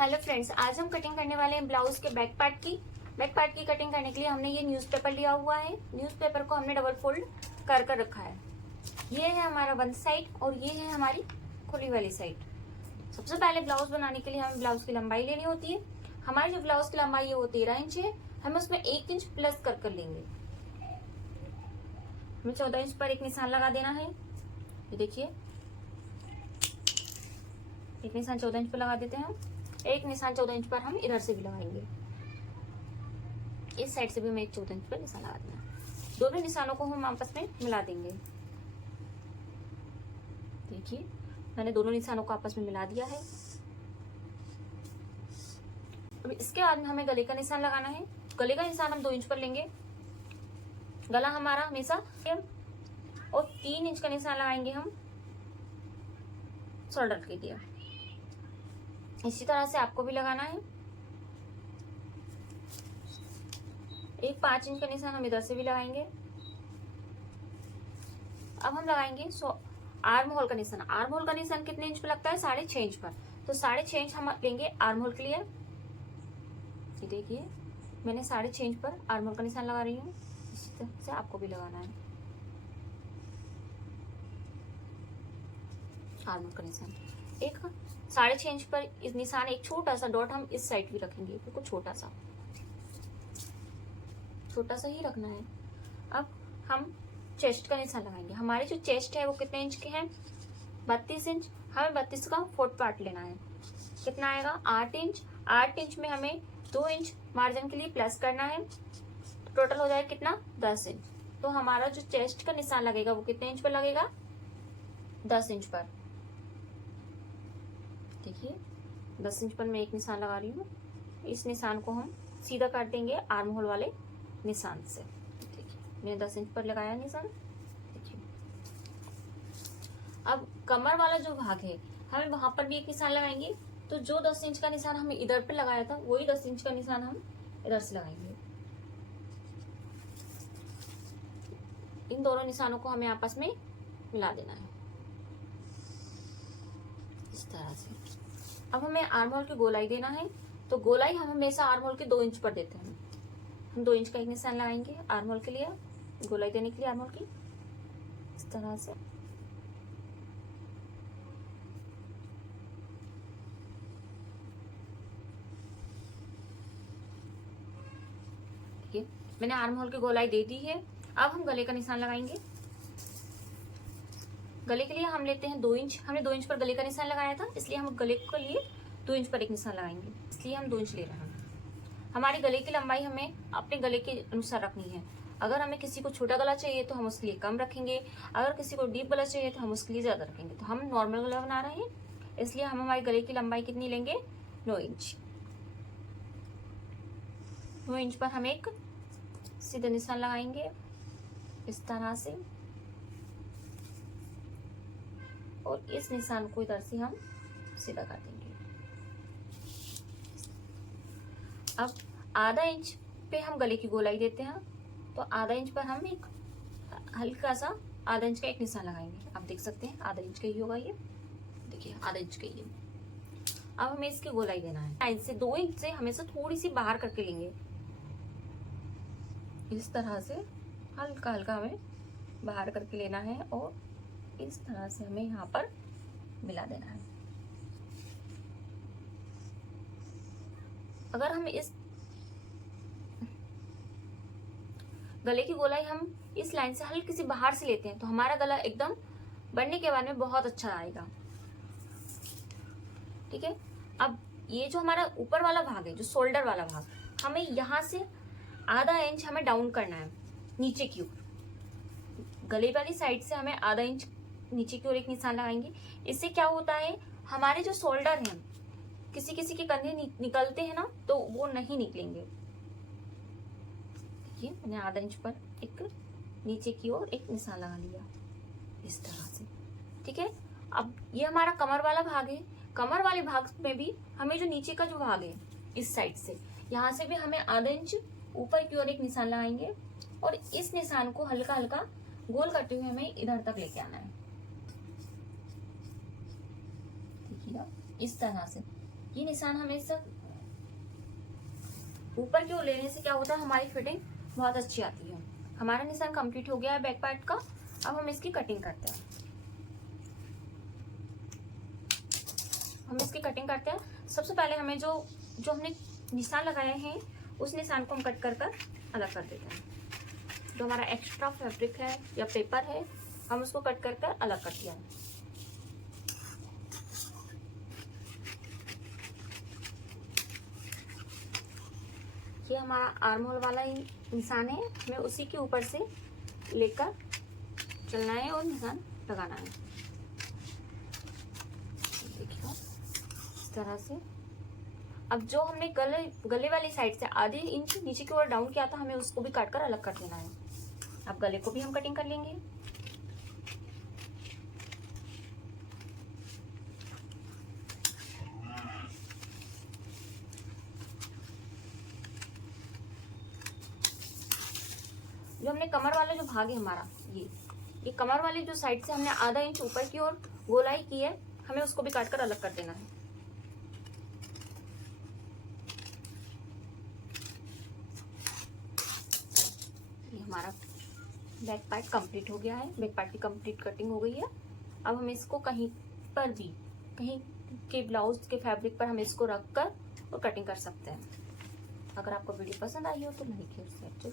Hello friends, आज हम cutting करने वाले हैं ब्लाउज के बैक पार्ट की कटिंग करने के लिए हमने ये न्यूज़पेपर लिया हुआ है। न्यूज़पेपर को हमने डबल फोल्ड कर कर रखा है। ये है हमारा वन साइड और ये है हमारी खुली वाली साइड। सबसे पहले ब्लाउज बनाने के लिए हमें ब्लाउज की लंबाई लेनी होती है। हमारी जो ब्लाउज की लंबाई है वो 13 इंच है। हमें उसमें 1 इंच प्लस कर कर लेंगे। हमें 14 इंच पर एक निशान लगा देना है। ये देखिए, एक निशान 14 इंच पर लगा देते हैं हम। एक निशान 14 इंच पर हम इधर से भी लगाएंगे। इस साइड से भी हमें एक 14 इंच पर निशान लगा देना है। दोनों निशानों को हम आपस में मिला देंगे। देखिए, मैंने दोनों निशानों को आपस में मिला दिया है। अब इसके बाद में हमें गले का निशान लगाना है। गले का निशान हम 2 इंच पर लेंगे। गला हमारा हमेशा और 3 इंच का निशान लगाएंगे हम शोल्डर के लिए। इसी तरह से आपको भी लगाना है। एक 5 इंच का निशान हम इधर से भी लगाएंगे। अब हम लगाएंगे आर्म होल का निशान। आर्म होल का निशान कितने इंच पर लगता है? 6.5 इंच पर। तो 6.5 इंच हम लेंगे आर्म होल के लिए। ये देखिए, मैंने 6.5 इंच पर आर्म होल का निशान लगा रही हूँ। इसी तरह से आपको भी लगाना है आर्म होल का निशान। एक 6.5 इंच पर इस निशान एक छोटा सा डॉट हम इस साइड भी रखेंगे, बिल्कुल छोटा सा ही रखना है। अब हम चेस्ट का निशान लगाएंगे। हमारी जो चेस्ट है वो कितने इंच के हैं? 32 इंच। हमें 32 का 4th पार्ट लेना है। कितना आएगा? 8 इंच। 8 इंच में हमें 2 इंच मार्जिन के लिए प्लस करना है। तो टोटल हो जाएगा कितना? 10 इंच। तो हमारा जो चेस्ट का निशान लगेगा वो कितने इंच पर लगेगा? 10 इंच पर। देखिए, 10 इंच पर मैं एक निशान लगा रही हूँ। इस निशान को हम सीधा काट देंगे आर्म होल वाले निशान से। देखिए, मैंने 10 इंच पर लगाया निशान। देखिए, अब कमर वाला जो भाग है हमें वहां पर भी एक निशान लगाएंगे। तो जो 10 इंच का निशान हमने इधर पे लगाया था वही 10 इंच का निशान हम इधर से लगाएंगे। इन दोनों निशानों को हमें आपस में मिला देना है इस तरह से। अब हमें आर्म होल की गोलाई देना है। तो गोलाई हम हमेशा आर्म होल के 2 इंच पर देते हैं। हम 2 इंच का एक निशान लगाएंगे आर्म होल के लिए, गोलाई देने के लिए आर्म होल की, इस तरह से। देखिए, मैंने आर्म होल की गोलाई दे दी है। अब हम गले का निशान लगाएंगे। गले के लिए हम लेते हैं 2 इंच। हमने 2 इंच पर गले का निशान लगाया था, इसलिए हम गले के लिए 2 इंच पर एक निशान लगाएंगे। इसलिए हम 2 इंच ले रहे हैं। हमारी गले की लंबाई हमें अपने गले के अनुसार रखनी है। अगर हमें किसी को छोटा गला चाहिए तो हम उसके लिए कम रखेंगे। अगर किसी को डीप गला चाहिए तो हम उसके लिए ज्यादा रखेंगे। तो हम नॉर्मल गला बना रहे हैं, इसलिए हम हमारे गले की लंबाई कितनी लेंगे? 9 इंच। 9 इंच पर हम एक सीधा निशान लगाएंगे इस तरह से, और इस निशान को इधर से हम सीधा कर देंगे। अब आधा इंच पे हम गले की गोलाई देते हैं। तो आधा इंच पर हम एक हल्का सा आधा इंच का एक निशान लगाएंगे। आप देख सकते हैं आधा इंच का ही होगा ये। देखिए, आधा इंच का ही है। अब हमें इसकी गोलाई देना है। लाइन से 2 इंच से हमेशा थोड़ी सी बाहर करके लेंगे। इस तरह से हल्का हल्का हमें बाहर करके लेना है और इस तरह से हमें यहाँ पर मिला देना है। अगर हम इस गले की गोलाई हम इस लाइन से हल्की सी बाहर से लेते हैं तो हमारा गला एकदम बनने के बाद में बहुत अच्छा आएगा। ठीक है। अब ये जो हमारा ऊपर वाला भाग है, जो शोल्डर वाला भाग, हमें यहाँ से आधा इंच हमें डाउन करना है नीचे की ओर। गले वाली साइड से हमें आधा इंच नीचे की ओर एक निशान लगाएंगे। इससे क्या होता है, हमारे जो शोल्डर हैं, किसी किसी के कंधे निकलते हैं ना, तो वो नहीं निकलेंगे। देखिए, मैंने आधा इंच पर एक नीचे की ओर एक निशान लगा लिया इस तरह से। ठीक है। अब ये हमारा कमर वाला भाग है। कमर वाले भाग में भी हमें जो नीचे का जो भाग है इस साइड से, यहाँ से भी हमें आधा इंच ऊपर की ओर एक निशान लगाएंगे और इस निशान को हल्का हल्का गोल करते हुए हमें इधर तक लेके आना है। देखिएगा, इस तरह से। ये निशान हमेशा ऊपर की ओर लेने से क्या होता है, हमारी फिटिंग बहुत अच्छी आती है। हमारा निशान कंप्लीट हो गया है बैक पार्ट का। अब हम इसकी कटिंग करते हैं। सबसे पहले हमें जो हमने निशान लगाए हैं उस निशान को हम कट कर अलग कर देते हैं। जो हमारा एक्स्ट्रा फैब्रिक है या पेपर है, हम उसको कट कर अलग कर दिया है। ये हमारा आर्म होल वाला निशान है, हमें उसी के ऊपर से लेकर चलना है और निशान लगाना है। देखिए इस तरह से। अब जो हमने गले वाली साइड से आधे इंच नीचे की ओर डाउन किया था, हमें उसको भी काट कर अलग कर देना है। अब गले को भी हम कटिंग कर लेंगे। जो हमने कमर वाला जो भाग है हमारा, ये कमर वाली जो साइड से हमने आधा इंच ऊपर की ओर गोलाई की है, हमें उसको भी काट कर अलग कर देना है। ये हमारा बैक पार्ट कंप्लीट हो गया है। बैक पार्ट की कंप्लीट कटिंग हो गई है। अब हम इसको कहीं के ब्लाउज के फैब्रिक पर हम इसको रख कर और कटिंग कर सकते हैं। अगर आपको वीडियो पसंद आई हो तो लाइक शेयर